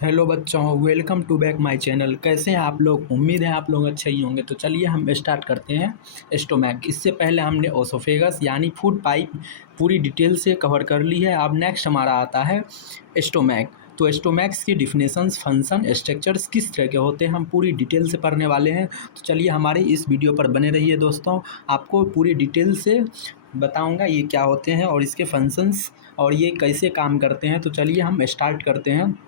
Hello बच्चों, welcome to back my channel. कैसे हैं आप लोग? उम्मीद है आप लोग अच्छे ही होंगे। तो चलिए हम स्टार्ट करते हैं। स्टोमैक, इससे पहले हमने ओसोफेगस यानी फूड पाइप पूरी डिटेल से कवर कर ली है। अब नेक्स्ट हमारा आता है स्टोमैक। तो स्टोमैक्स की डिफिनेशंस, फंक्शन, स्ट्रक्चर्स किस तरह के होते हैं हम पूरी डिटेल से पढ़ने वाले हैं। तो चलिए हमारे इस वीडियो पर बने रहिए दोस्तों। आपको पूरी डिटेल से बताऊंगा ये क्या होते हैं और इसके फंक्शंस और ये कैसे काम करते हैं। तो चलिए हम स्टार्ट करते हैं।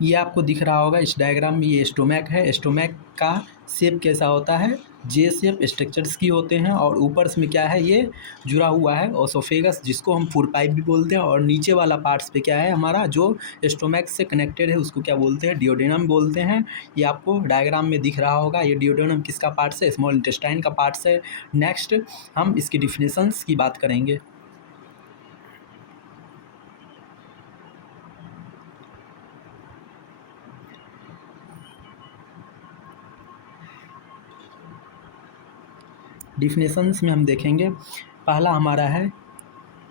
ये आपको दिख रहा होगा इस डायग्राम में, ये स्टोमैक है। स्टोमैक का शेप कैसा होता है? जे शेप स्ट्रक्चर्स की होते हैं और ऊपर में क्या है, ये जुड़ा हुआ है ओसोफेगस जिसको हम फूड पाइप भी बोलते हैं। और नीचे वाला पार्ट्स पे क्या है हमारा, जो स्टोमैक से कनेक्टेड है उसको क्या बोलते हैं? डिओडेनम बोलते हैं। ये आपको डायग्राम में दिख रहा होगा। ये डिओडेनम किसका पार्ट्स है? स्मॉल इंटेस्टाइन का पार्ट्स है। नेक्स्ट हम इसकी डिफिनेशंस की बात करेंगे। डिफिनेशंस में हम देखेंगे, पहला हमारा है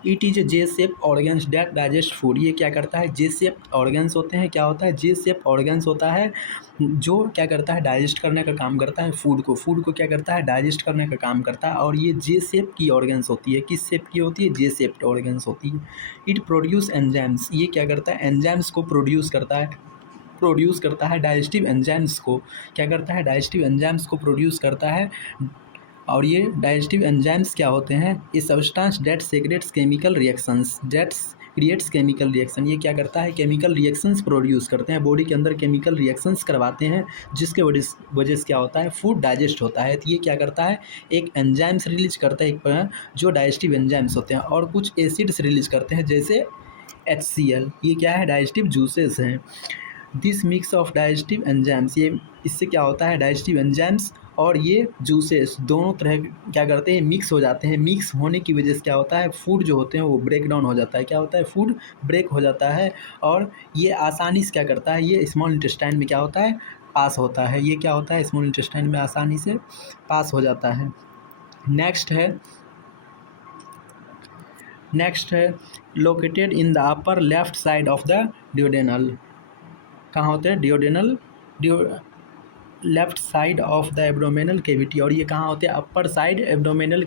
it is a J shape organs that digest food. ये क्या करता है? जे शेप ऑर्गेन्स होते हैं। क्या होता है? जे शेप ऑर्गेन्स होता है जो क्या करता है? डाइजेस्ट करने का काम करता है फूड को क्या करता है? डाइजेस्ट करने का काम करता है। और ये जे शेप की ऑर्गेन्स होती है। किस शेप की होती है? जे शेप ऑर्गेन्स होती है। It produce enzymes. ये क्या करता है? एंजाइम्स को प्रोड्यूस करता है डाइजेस्टिव एंजाइम्स को। क्या करता है? डाइजेस्टिव एंजाइम्स को प्रोड्यूस करता है। और ये डाइजेस्टिव एंजाइम्स क्या होते हैं? ये substance that secretes chemical reactions, that's creates chemical reaction. ये क्या करता है? केमिकल रिएक्शंस प्रोड्यूस करते हैं, बॉडी के अंदर केमिकल रिएक्शंस करवाते हैं, जिसके वजह से क्या होता है? फूड डाइजेस्ट होता है। तो ये क्या करता है? एक एंजाइम्स रिलीज करता है, एक जो डाइजेस्टिव एंजाइम्स होते हैं, और कुछ एसिड्स रिलीज करते हैं जैसे HCl। ये क्या है? डाइजेस्टिव जूसेस हैं। This mix of digestive enzymes, ये इससे क्या होता है? डाइजेस्टिव एंजाइम्स और ये जूसेस दोनों तरह क्या करते हैं? मिक्स हो जाते हैं। मिक्स होने की वजह से क्या होता है? फूड जो होते हैं वो ब्रेक डाउन हो जाता है। क्या होता है? फूड ब्रेक हो जाता है। और ये आसानी से क्या करता है? ये स्मॉल इंटेस्टाइन में क्या होता है? पास होता है। ये क्या होता है? स्मॉल इंटेस्टाइन में आसानी से पास हो जाता है। नेक्स्ट है located in the upper left side of the duodenal. कहाँ होते हैं? Left side of the abdominal cavity. और ये कहाँ होते हैं? अपर साइड एब्डोमिनल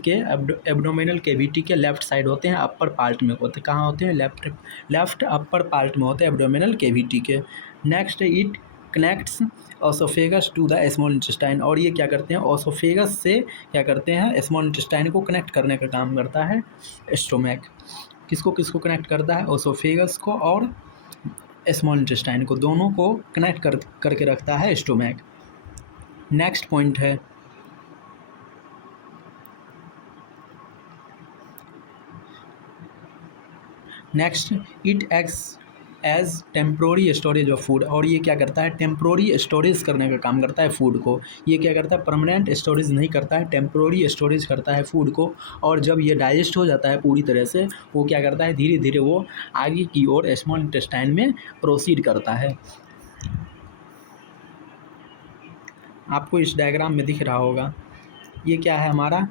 कैविटी के लेफ्ट साइड होते हैं, अपर पार्ट में होते हैं। कहाँ होते हैं? लेफ्ट अपर पार्ट में होते हैं एब्डोमिनल कैविटी के। Next it connects oesophagus to the small intestine. और ये क्या करते हैं? ओसोफेगस से क्या करते हैं? स्मॉल इंटेस्टाइन को कनेक्ट करने का काम करता है स्टोमैक। किसको किसको कनेक्ट करता है? ओसोफेगस को और स्मॉल इंटेस्टाइन को, दोनों को कनेक्ट करके रखता है स्टोमैक। नेक्स्ट पॉइंट है next it acts as temporary storage of food. और ये क्या करता है? टेम्प्रोरी स्टोरेज करने का काम करता है फूड को। ये क्या करता है? परमानेंट स्टोरेज नहीं करता है, टेम्प्रोरी स्टोरेज करता है फूड को। और जब ये डाइजेस्ट हो जाता है पूरी तरह से, वो क्या करता है? धीरे धीरे वो आगे की ओर स्मॉल इंटेस्टाइन में प्रोसीड करता है। आपको इस डायग्राम में दिख रहा होगा, ये क्या है हमारा?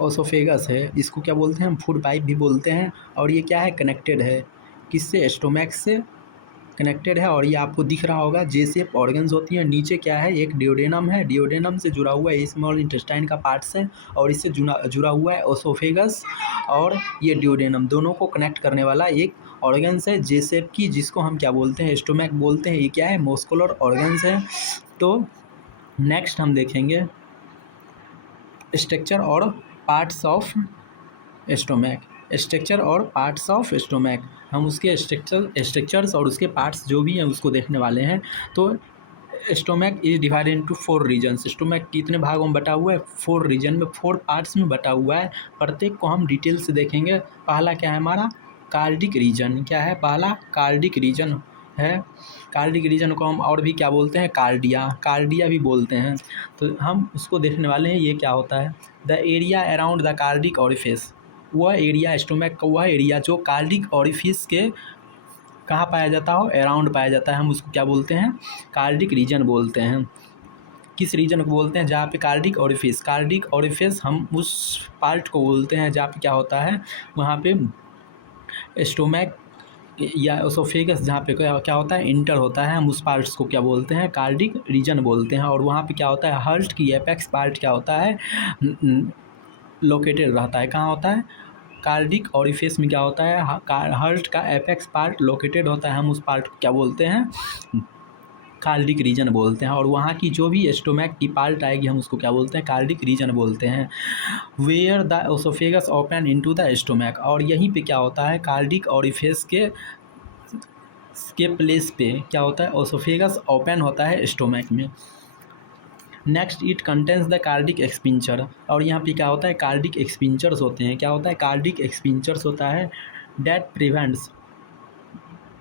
ओसोफेगस है। इसको क्या बोलते हैं? हम फूड पाइप भी बोलते हैं। और ये क्या है? कनेक्टेड है किससे? स्टोमैक से कनेक्टेड है। और ये आपको दिख रहा होगा जे शेप ऑर्गन्स होती है। नीचे क्या है? एक डिओडेनम है। डिओडेनम से जुड़ा हुआ है स्मॉल इंटेस्टाइन का पार्ट्स है, और इससे जुड़ा हुआ है ओसोफेगस। और ये डिओडेनम दोनों को कनेक्ट करने वाला एक ऑर्गन्स है जे शेप की, जिसको हम क्या बोलते हैं? स्टोमैक बोलते हैं। ये क्या है? मस्कुलर ऑर्गन्स है। तो नेक्स्ट हम देखेंगे स्ट्रक्चर और पार्ट्स ऑफ स्टोमैक। स्ट्रक्चर और पार्ट्स ऑफ स्टोमैक, हम उसके स्ट्रक्चर्स और उसके पार्ट्स जो भी हैं उसको देखने वाले हैं। तो stomach is divided into 4 regions. Stomach कितने भागों में बटा हुआ है? 4 रीजन में, 4 पार्ट्स में बटा हुआ है। प्रत्येक को हम डिटेल से देखेंगे। पहला क्या है हमारा? Cardiac region. क्या है? पहला कार्डिक रीजन है। कार्डिक रीजन को हम और भी क्या बोलते हैं? कार्डिया भी बोलते हैं। तो हम उसको देखने वाले हैं। ये क्या होता है? The area around the cardiac orifice. वह एरिया, स्टोमैक का वह एरिया जो कार्डिक ऑरिफिस के कहाँ पाया जाता हो? अराउंड पाया जाता है। हम उसको क्या बोलते हैं? कार्डिक रीजन बोलते हैं। किस रीजन को बोलते हैं? जहाँ पे कार्डिक ऑरिफिस हम उस पार्ट को बोलते हैं जहाँ पे क्या होता है? वहाँ पे स्टोमैक या ओसोफेगस जहाँ पे क्या क्या होता है, इंटर होता है, हम उस पार्ट्स को क्या बोलते हैं, कार्डिक रीजन बोलते हैं। और वहाँ पे क्या होता है, हर्ट की एपेक्स पार्ट क्या होता है, लोकेटेड रहता है। कहाँ होता है, कार्डिक ऑरिफिस में क्या होता है, हर्ट का एपेक्स पार्ट लोकेटेड होता है, हम उस पार्ट को क्या बोलते हैं, कार्डिक रीजन बोलते हैं। और वहाँ की जो भी स्टोमैक की पार्ट आएगी हम उसको क्या बोलते हैं, कार्डिक रीजन बोलते हैं। Where the oesophagus open into the stomach, और यहीं पे क्या होता है, कार्डिक ऑरिफिस के प्लेस पे क्या होता है, ओसोफेगस ओपन होता है स्टोमैक में। Next, it contains the cardiac sphincter, और यहाँ पे क्या होता है, कार्डिक एक्सपिंचर्स होते हैं। क्या होता है, कार्डिक एक्सपिंचर्स होता है, that prevents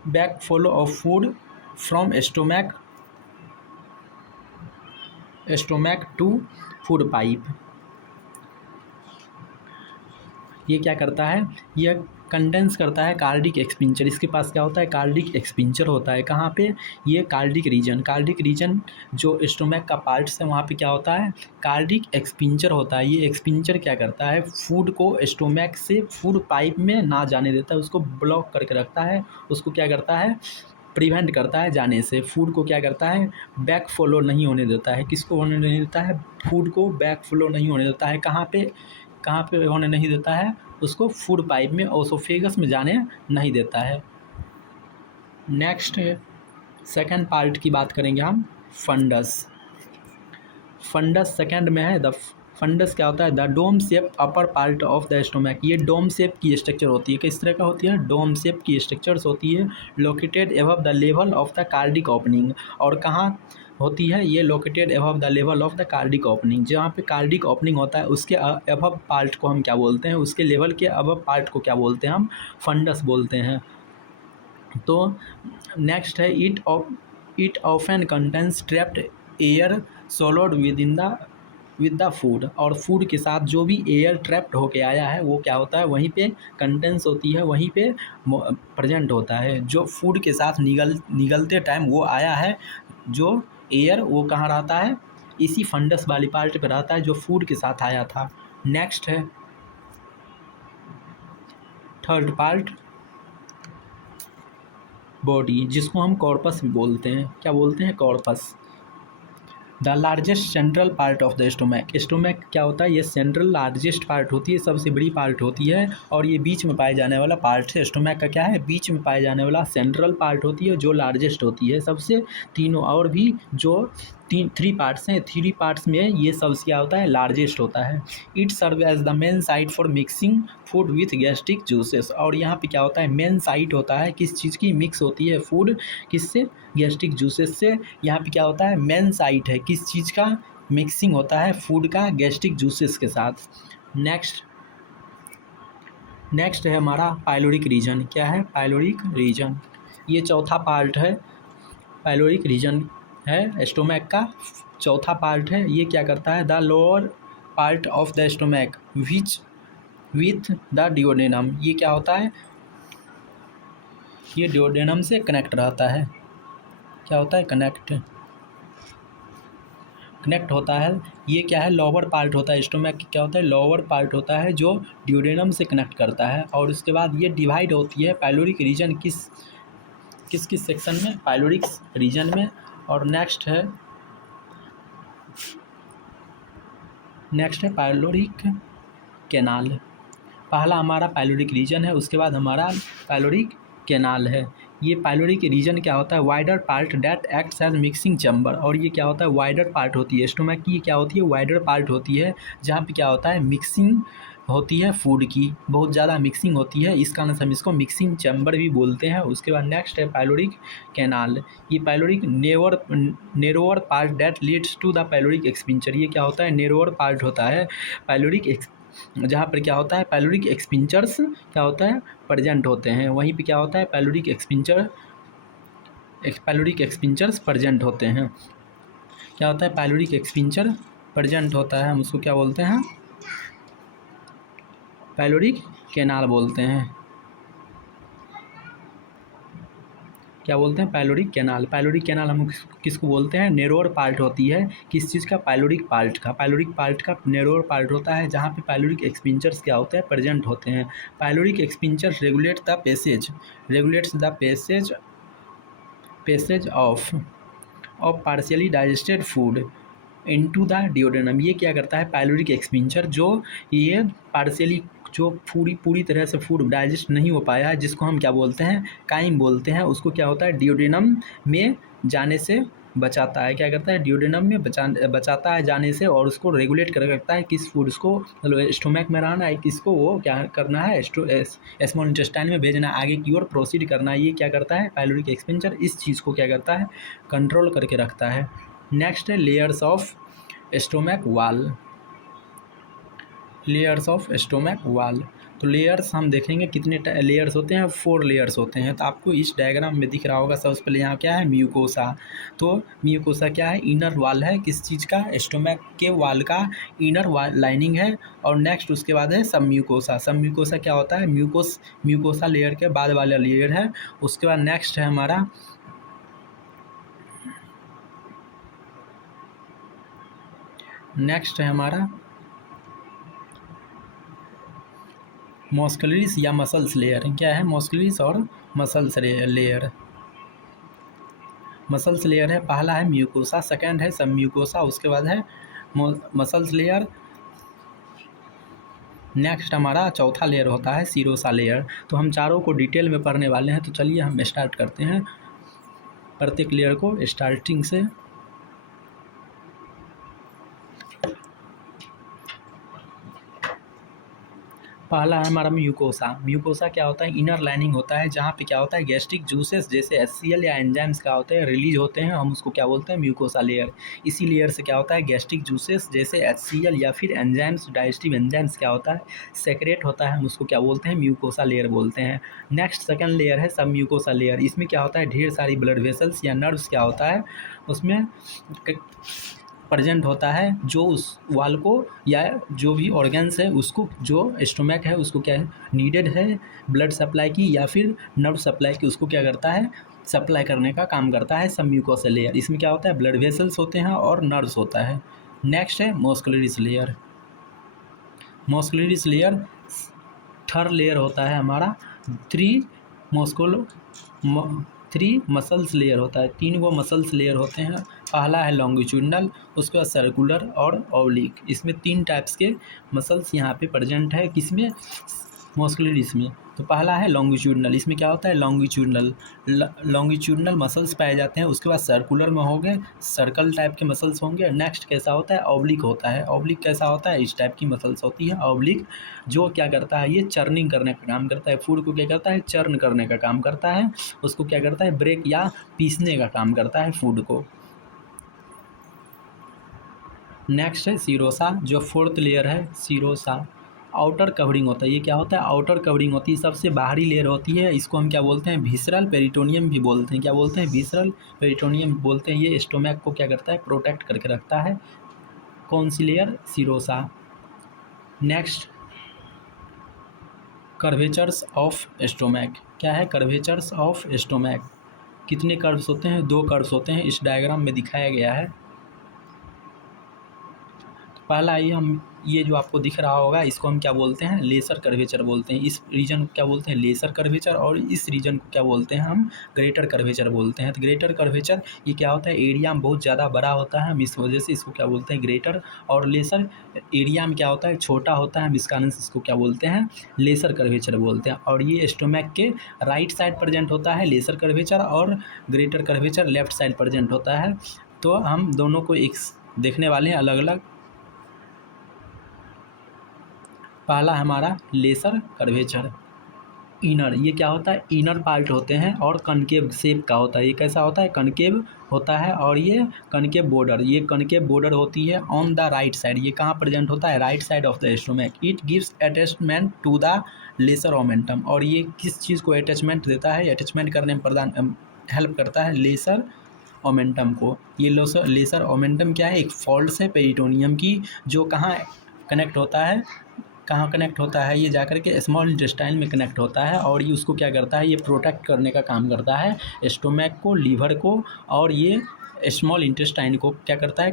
back flow of food from stomach to food pipe. ये क्या करता है, यह कंडेंस करता है कार्डिक एक्सपिंचर। इसके पास क्या होता है, कार्डिक एक्सपिंचर होता है। कहाँ पे, ये कार्डिक रीजन जो स्टोमैक का पार्ट्स है वहाँ पे क्या होता है, कार्डिक एक्सपिंचर होता है। ये एक्सपिंचर क्या करता है, फूड को स्टोमैक से फूड पाइप में ना जाने देता है, उसको ब्लॉक करके रखता है। उसको क्या करता है, प्रिवेंट करता है जाने से। फूड को क्या करता है, बैक फ्लो नहीं होने देता है। किसको होने नहीं देता है, फूड को बैक फ्लो नहीं होने देता है। कहाँ पे होने नहीं देता है, उसको फूड पाइप में, ओसोफेगस में जाने नहीं देता है। नेक्स्ट, सेकंड पार्ट की बात करेंगे हम, फंडस। फंडस सेकंड में है। द फंडस क्या होता है, the dome shape upper part of the stomach. ये डोम शेप की स्ट्रक्चर होती है। किस तरह का होती है, डोम शेप की स्ट्रक्चर्स होती है, located above the level of the cardiac opening. और कहाँ होती है, ये located above the level of the cardiac opening. जहाँ पे कार्डिक ओपनिंग होता है उसके एबव पार्ट को हम क्या बोलते हैं, उसके लेवल के अबव पार्ट को क्या बोलते हैं, हम फंडस बोलते हैं। तो नेक्स्ट है, it often contains trapped air swallowed with the food. और फूड के साथ जो भी एयर ट्रैप्ड होके आया है वो क्या होता है, वहीं पे कंटेंस होती है, वहीं पे प्रेजेंट होता है। जो फूड के साथ निगलते टाइम वो आया है, जो एयर, वो कहाँ रहता है, इसी फंडस वाली पार्ट पे रहता है जो फूड के साथ आया था। नेक्स्ट है थर्ड पार्ट, बॉडी, जिसको हम कॉर्पस भी बोलते हैं। क्या बोलते हैं, corpus. The largest central part of the stomach. Stomach क्या होता है, ये सेंट्रल लार्जेस्ट पार्ट होती है, सबसे बड़ी पार्ट होती है, और ये बीच में पाए जाने वाला पार्ट है। स्टोमैक का क्या है, बीच में पाए जाने वाला सेंट्रल पार्ट होती है, जो लार्जेस्ट होती है सबसे। तीनों और भी जो थ्री पार्ट्स हैं, थ्री पार्ट्स में ये सबसे क्या होता है, लार्जेस्ट होता है। It serve as the main site for mixing food with gastric juices. और यहाँ पे क्या होता है, मेन साइट होता है, किस चीज़ की मिक्स होती है फूड, किससे, गैस्ट्रिक जूसेस से। यहाँ पे क्या होता है, मेन साइट है, किस चीज़ का मिक्सिंग होता है, फूड का गैस्ट्रिक जूसेस के साथ। नेक्स्ट है हमारा पाइलोरिक रीजन। क्या है, पाइलोरिक रीजन, ये चौथा पार्ट है। पाइलोरिक रीजन है स्टोमैक का चौथा पार्ट है। ये क्या करता है, the lower part of the stomach with the duodenum. ये क्या होता है, ये डिओडेनम से कनेक्ट रहता है। क्या होता है, कनेक्ट होता है। ये क्या है, लोअर पार्ट होता है स्टोमैक की, क्या होता है, लोअर पार्ट होता है जो डिओडेनम से कनेक्ट करता है। और उसके बाद ये डिवाइड होती है पाइलोरिक रीजन किस सेक्शन में, पाइलोरिक रीजन में। और नेक्स्ट है पाइलोरिक कैनाल। पहला हमारा पाइलोरिक रीजन है, उसके बाद हमारा पाइलोरिक कैनाल है। ये पाइलोरिक रीजन क्या होता है, wider part that acts as mixing chamber. और ये क्या होता है, वाइडर पार्ट होती है स्टोमैक की, क्या होती है, वाइडर पार्ट होती है, जहाँ पे क्या होता है, मिक्सिंग होती है फूड की, बहुत ज़्यादा मिक्सिंग होती है, इस कारण से हम इसको मिक्सिंग चैम्बर भी बोलते हैं। उसके बाद नेक्स्ट है पाइलोरिक कैनाल। ये pyloric narrower part that leads to the pyloric sphincter. ये क्या होता है, नेरोअर पार्ट होता है पाइलोरिक, जहाँ पर क्या होता है, पाइलोरिक एक्सपिंचर्स क्या होता है, प्रेजेंट होते हैं। वहीं पे क्या होता है, पाइलोरिक एक्सपिंचर्स प्रेजेंट होते हैं। क्या होता है, पाइलोरिक एक्सपिंचर प्रेजेंट होता है, हम उसको क्या बोलते हैं, पाइलोरिक कैनाल बोलते हैं। क्या बोलते हैं, पाइलोरिक कैनाल। पाइलोरिक कैनाल हम किसको बोलते हैं, नेरोर पार्ट होती है किस चीज़ का, पाइलोरिक पार्ट का। पाइलोरिक पार्ट का नेरोर पार्ट होता है जहाँ पे पाइलोरिक एक्सपिंचर्स क्या होते हैं, प्रेजेंट होते हैं। Pyloric sphincters regulates the passage of partially digested food into the duodenum. ये क्या करता है, पाइलोरिक एक्सपिंचर, जो ये पार्शियली, जो पूरी तरह से फूड डाइजेस्ट नहीं हो पाया है, जिसको हम क्या बोलते हैं, काइम बोलते हैं, उसको क्या होता है, डिओडेनम में जाने से बचाता है। क्या करता है, डिओडेनम में बचाता है जाने से, और उसको रेगुलेट कर रखता है किस फूड उसको, मतलब स्टोमक में रहना है, किसको वो क्या करना है, स्मॉल इंटेस्टाइन में भेजना है, आगे की ओर प्रोसीड करना है। ये क्या करता है, पाइलोरिक एक्सपेंचर इस चीज़ को क्या करता है, कंट्रोल करके रखता है। नेक्स्ट है लेयर्स ऑफ स्टोमक वाल। लेयर्स ऑफ स्टोमक वाल, तो लेयर्स हम देखेंगे कितने लेयर्स होते हैं, 4 लेयर्स होते हैं। तो आपको इस डायग्राम में दिख रहा होगा, सबसे पहले यहाँ क्या है, म्यूकोसा। तो म्यूकोसा क्या है, इनर वाल है किस चीज़ का, स्टोमक के वाल का इनर वाल लाइनिंग है। और नेक्स्ट उसके बाद है सब म्यूकोसा। सब म्यूकोसा क्या होता है, म्यूकोसा लेयर के बाद वाला लेयर है। उसके बाद नेक्स्ट है हमारा मॉस्कुलरिस या मसल्स लेयर। क्या है, मॉस्कुलरिस और मसल्स लेयर। मसल्स लेयर है, पहला है म्यूकोसा, सेकंड है सब म्यूकोसा, उसके बाद है मसल्स लेयर। नेक्स्ट हमारा चौथा लेयर होता है सीरोसा लेयर। तो हम चारों को डिटेल में पढ़ने वाले हैं, तो चलिए हम स्टार्ट करते हैं प्रत्येक लेयर को स्टार्टिंग से। पहला है हमारा म्यूकोसा। म्यूकोसा क्या होता है, इनर लाइनिंग होता है जहाँ पे क्या होता है, गैस्ट्रिक जूसेस जैसे HCl या एंजाइम्स क्या होते हैं, रिलीज होते हैं, हम उसको क्या बोलते हैं, म्यूकोसा लेयर। इसी लेयर से क्या होता है, गैस्ट्रिक जूसेस जैसे HCl या फिर एंजाइम्स, डाइजेस्टिव एंजाइम्स क्या होता है, सेक्रेट होता है, हम उसको क्या बोलते हैं, म्यूकोसा लेयर बोलते हैं। नेक्स्ट सेकंड लेयर है सब म्यूकोसा लेयर। इसमें क्या होता है, ढेर सारी ब्लड वेसल्स या नर्व्स क्या होता है, उसमें प्रेजेंट होता है, जो उस वाल को या जो भी ऑर्गन्स है उसको, जो स्टोमक है उसको क्या है, नीडेड है ब्लड सप्लाई की या फिर नर्व सप्लाई की, उसको क्या करता है, सप्लाई करने का काम करता है सब म्यूकोसा लेयर। इसमें क्या होता है, ब्लड वेसल्स होते हैं और नर्व्स होता है। नेक्स्ट है muscularis layer. Muscularis layer third layer होता है हमारा, थ्री मसल्स लेयर होता है, 3 वो मसल्स लेयर होते हैं। पहला है लॉन्गिट्यूडनल, उसके बाद सर्कुलर और ऑब्लिक। इसमें 3 टाइप्स के मसल्स यहाँ पे प्रेजेंट है, किसमें, मस्कुलरिस में। तो पहला है लॉन्गिट्यूडनल, इसमें क्या होता है, लॉन्गिट्यूडनल मसल्स पाए जाते हैं। उसके बाद सर्कुलर में हो गए, सर्कल टाइप के मसल्स होंगे। नेक्स्ट कैसा होता है, ऑब्लिक होता है। ऑब्लिक कैसा होता है, इस टाइप की मसल्स होती है ऑब्लिक, जो क्या करता है, ये चर्निंग करने का काम करता है, फूड को क्या करता है, चर्न करने का काम करता है, उसको क्या करता है, ब्रेक या पीसने का काम करता है फूड को। नेक्स्ट है सीरोसा, जो 4th लेयर है सीरोसा। आउटर कवरिंग होता है, ये क्या होता है, आउटर कवरिंग होती है, सबसे बाहरी लेयर होती है। इसको हम क्या बोलते हैं, विसरल पेरिटोनियम भी बोलते हैं। क्या बोलते हैं, विसरल पेरिटोनियम बोलते हैं। ये स्टोमक को क्या करता है, प्रोटेक्ट करके रखता है। कौन सी layer, serosa. Next curvatures of stomach. क्या है, कर्वेचर्स ऑफ स्टोमक। कितने कर्व्स होते हैं, 2 कर्व्स होते हैं, इस डायग्राम में दिखाया गया है। पहला ये जो आपको दिख रहा होगा, इसको हम क्या बोलते हैं, लेसर कर्वेचर बोलते हैं। इस रीजन को क्या बोलते हैं, लेसर कर्वेचर, और इस रीजन को क्या बोलते हैं, हम ग्रेटर कर्वेचर बोलते हैं। तो ग्रेटर कर्वेचर ये क्या होता है, एरिया में बहुत ज़्यादा बड़ा होता है, हम इस वजह से इसको क्या बोलते हैं, ग्रेटर। और लेसर एरिया में क्या होता है, छोटा होता है, हम इस कारण से इसको क्या बोलते हैं, लेसर कर्वेचर बोलते हैं। और ये स्टोमक के राइट साइड प्रेजेंट होता है लेसर कर्वेचर, और greater curvature left side present होता है। तो हम दोनों को एक देखने वाले हैं अलग अलग। पहला हमारा लेसर कर्वेचर इनर, ये क्या होता है, इनर पार्ट होते हैं और कनकेव शेप का होता है। ये कैसा होता है, कनकेव होता है। और ये कनकेव बॉर्डर, ये कनकेव बॉर्डर होती है ऑन द राइट साइड। ये कहाँ प्रेजेंट होता है, right side of the stomach. It gives attachment to the lesser omentum. और ये किस चीज़ को अटैचमेंट देता है, अटैचमेंट करने में प्रदान हेल्प करता है लेसर ओमेंटम को। ये लेसर ओमेंटम क्या है, एक फॉल्ट है पेरिटोनियम की, जो कहाँ कनेक्ट होता है, कहाँ कनेक्ट होता है, ये जाकर के स्मॉल इंटेस्टाइन में कनेक्ट होता है और ये उसको क्या करता है, ये प्रोटेक्ट करने का काम करता है स्टोमक को, लीवर को, और ये स्मॉल इंटेस्टाइन को क्या करता है,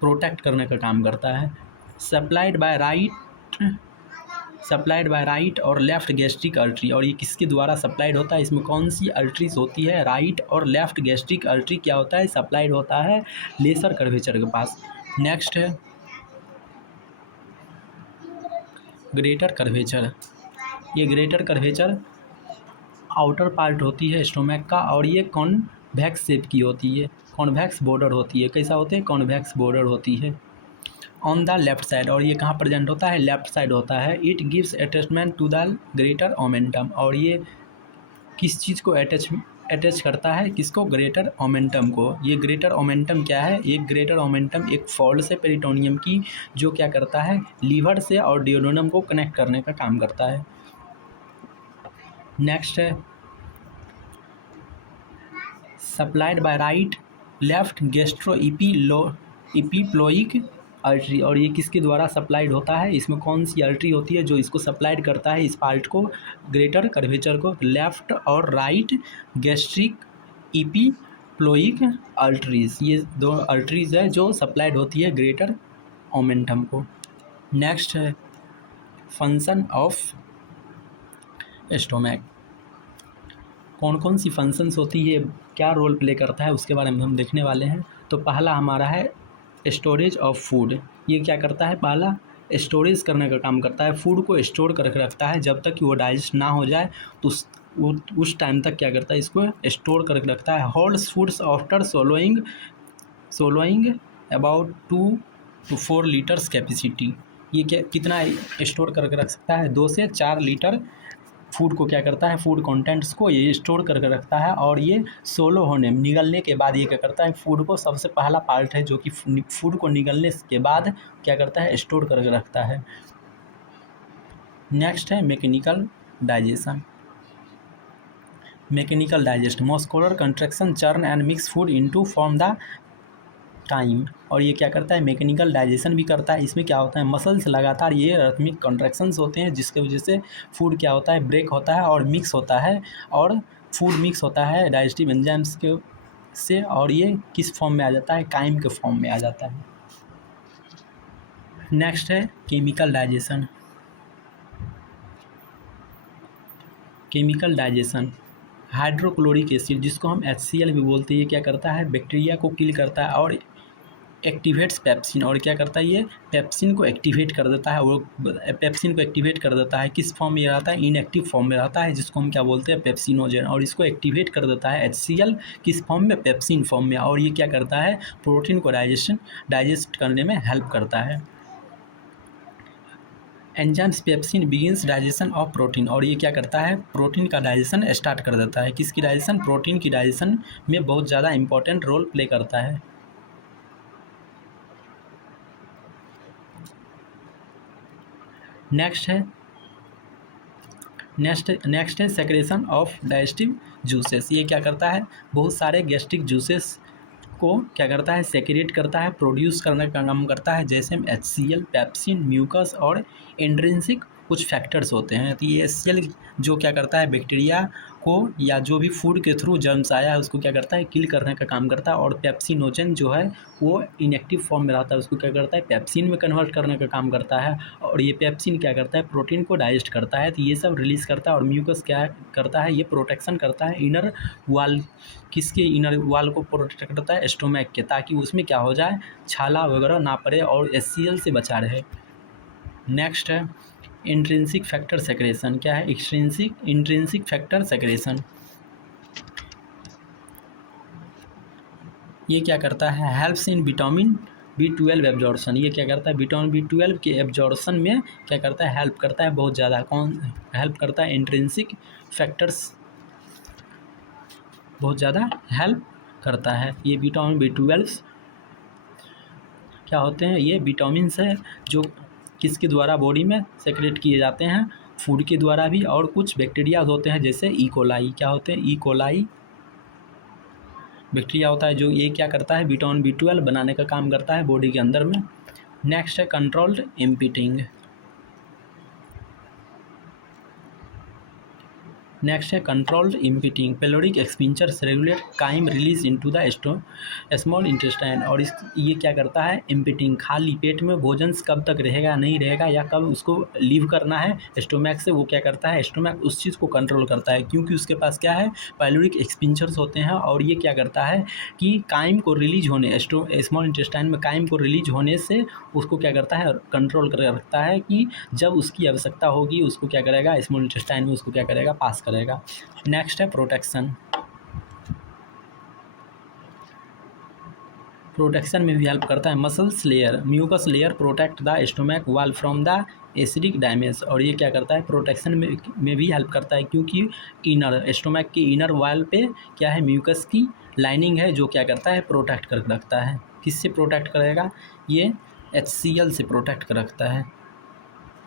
प्रोटेक्ट करने का काम करता है। सप्लाइड बाय राइट और लेफ्ट गैस्ट्रिक अर्टरी, और ये किसके द्वारा सप्लाइड होता है, इसमें कौन सी अर्टरीज होती है, राइट और लेफ्ट गैस्ट्रिक अर्टरी क्या होता है, सप्लाइड होता है लेसर कर्वेचर के पास। नेक्स्ट है ग्रेटर कर्वेचर। ये ग्रेटर कर्वेचर आउटर पार्ट होती है स्टोमक का, और ये कॉन्वेक्स शेप की होती है, कॉन्वेक्स बॉर्डर होती है। कैसा होते हैं, कॉन्वेक्स बॉर्डर होती है ऑन द लेफ्ट साइड, और ये कहाँ प्रेजेंट होता है, लेफ्ट साइड होता है। It gives attachment to the greater omentum, और ये किस चीज़ को अटैच करता है, किसको, ग्रेटर ओमेंटम को। ये ग्रेटर ओमेंटम क्या है, एक ग्रेटर ओमेंटम एक फोल्ड से पेरिटोनियम की, जो क्या करता है, लीवर से और डियोडेनम को कनेक्ट करने का काम करता है। नेक्स्ट है supplied by right left gastro epiploic artery, और ये किसके द्वारा सप्लाइड होता है, इसमें कौन सी अर्टरी होती है जो इसको सप्लाइड करता है, इस पार्ट को, ग्रेटर कर्वेचर को, लेफ्ट और राइट गैस्ट्रिक इपीप्लोइक अर्टरीज, ये दो अर्टरीज है जो सप्लाइड होती है ग्रेटर ओमेंटम को। नेक्स्ट है फंक्शन ऑफ स्टोमक, कौन कौन सी फंक्शंस होती है, क्या रोल प्ले करता है, उसके बारे में हम देखने वाले हैं। तो पहला हमारा है स्टोरेज ऑफ फूड। ये क्या करता है, पहला स्टोरेज करने का काम करता है, फूड को स्टोर करके रखता है जब तक कि वो डाइजेस्ट ना हो जाए, तो उस टाइम तक क्या करता है, इसको स्टोर करके रखता है। Holds foods after swallowing about 2 to 4 litres capacity. ये क्या कितना स्टोर करके रख सकता है, 2 से 4 लीटर फूड को क्या करता है, फूड कंटेंट्स को ये स्टोर करके रखता है। और ये सोलो होने निगलने के बाद ये क्या करता है, फूड को, सबसे पहला पार्ट है जो कि फूड को निगलने के बाद क्या करता है, स्टोर करके रखता है। नेक्स्ट है mechanical digestion. Mechanical digest muscular contraction churn and mix food into form the time, और ये क्या करता है, मैकेनिकल डाइजेशन भी करता है। इसमें क्या होता है, मसल्स लगातार ये रिथमिक कॉन्ट्रैक्शंस होते हैं जिसके वजह से फूड क्या होता है, ब्रेक होता है और मिक्स होता है, और फूड मिक्स होता है डाइजेस्टिव एंजाइम्स के से, और ये किस फॉर्म में आ जाता है, काइम के फॉर्म में आ जाता है। नेक्स्ट है chemical digestion. Chemical digestion hydrochloric acid, जिसको हम HCl भी बोलते हैं, ये क्या करता है, बैक्टीरिया को किल करता है और एक्टिवेट्स पेप्सिन, और क्या करता है, ये पेप्सिन को एक्टिवेट कर देता है। वो पेप्सिन को एक्टिवेट कर देता है, किस फॉर्म में रहता है, इनएक्टिव फॉर्म में रहता है, जिसको हम क्या बोलते हैं, पेप्सिनोजेन, और इसको एक्टिवेट कर देता है HCl किस फॉर्म में, पेप्सिन फॉर्म में, और ये क्या करता है, प्रोटीन को डाइजेस्ट करने में हेल्प करता है। Enzymes pepsin begins digestion of protein, और ये क्या करता है, प्रोटीन का डाइजेशन स्टार्ट कर देता है। किसकी डाइजेशन, प्रोटीन की डाइजेशन में बहुत ज़्यादा इंपॉर्टेंट रोल प्ले करता है। नेक्स्ट है सेक्रेशन ऑफ डाइजेस्टिव जूसेस। ये क्या करता है, बहुत सारे गैस्ट्रिक जूसेस को क्या करता है, सेक्रेट करता है, प्रोड्यूस करने का काम करता है। जैसे हम HCl, पेप्सिन, म्यूकस और इंट्रिंसिक कुछ फैक्टर्स होते हैं। तो ये HCl जो क्या करता है, बैक्टीरिया को या जो भी फूड के थ्रू जर्म्स आया है उसको क्या करता है, किल करने का काम करता है। और पेप्सिनोजन जो है वो इनएक्टिव फॉर्म में रहता है, उसको क्या करता है, पेप्सिन में कन्वर्ट करने का काम करता है। और ये पेप्सिन क्या करता है, प्रोटीन को डाइजेस्ट करता है, तो ये सब रिलीज़ करता है। और म्यूकस क्या करता है, ये प्रोटेक्शन करता है इनर वाल, किसके, इनर वाल को प्रोटेक्ट करता है, स्टोमक के, ताकि उसमें क्या हो जाए, छाला वगैरह ना पड़े और HCl से बचा रहे। नेक्स्ट है इंट्रिंसिक फैक्टर सेक्रेशन। क्या है, इंट्रिंसिक फैक्टर सेक्रेशन। ये क्या करता है, helps in vitamin B12 absorption. ये क्या करता है, विटामिन B12 के एब्जॉर्प्शन में क्या करता है, हेल्प करता है बहुत ज़्यादा। कौन हेल्प करता है, इंट्रिंसिक फैक्टर्स बहुत ज़्यादा हेल्प करता है। ये विटामिन B12 क्या होते हैं, ये विटामिन्स है जो किसके द्वारा बॉडी में सेक्रेट किए जाते हैं, फूड के द्वारा भी, और कुछ बैक्टीरिया होते हैं जैसे E. coli। क्या होते हैं, E. coli बैक्टीरिया होता है जो ये क्या करता है, विटामिन B12 बनाने का काम करता है बॉडी के अंदर में। नेक्स्ट है कंट्रोल्ड इम्पीटिंग। नेक्स्ट है controlled emptying pyloric sphincters regulate chyme release into the small intestine. और इस ये क्या करता है, इम्पिटिंग खाली पेट में भोजन कब तक रहेगा नहीं रहेगा या कब उसको लीव करना है स्टोमैक से, वो क्या करता है, स्टोमैक उस चीज़ को कंट्रोल करता है, क्योंकि उसके पास क्या है, पेलोरिक एक्सपेंचर्स होते हैं। और ये क्या करता है कि काइम को रिलीज होने स्मॉल इंटेस्टाइन में काइम को रिलीज होने से उसको क्या करता है, कंट्रोल कर रखता है कि जब उसकी आवश्यकता होगी उसको क्या करेगा, स्मॉल इंटेस्टाइन में उसको क्या करेगा, पास करेगा। नेक्स्ट है प्रोटेक्शन। प्रोटेक्शन में भी हेल्प करता है muscles layer mucus layer protect the stomach wall from the acidic damage. और ये क्या करता है, प्रोटेक्शन में भी हेल्प करता है, क्योंकि इनर स्टोमैक के इनर वाल पे क्या है, म्यूकस की लाइनिंग है जो क्या करता है, प्रोटेक्ट कर रखता है। किससे प्रोटेक्ट करेगा, ये HCl से प्रोटेक्ट कर रखता है।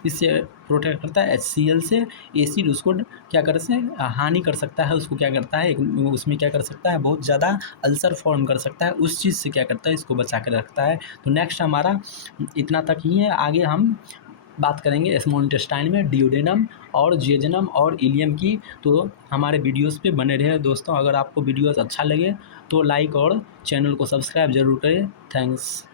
इससे प्रोटेक्ट करता है HCl से। एसिड उसको क्या कर से हानि कर सकता है, उसको क्या करता है, उसमें क्या कर सकता है, बहुत ज़्यादा अल्सर फॉर्म कर सकता है, उस चीज़ से क्या करता है, इसको बचा कर रखता है। तो नेक्स्ट हमारा इतना तक ही है। आगे हम बात करेंगे स्मॉल इंटेस्टाइन में डियोडेनम और जेजनम और इलियम की। तो हमारे वीडियोस पे बने रहे दोस्तों। अगर आपको वीडियोस अच्छा लगे तो लाइक और चैनल को सब्सक्राइब जरूर करें। थैंक्स।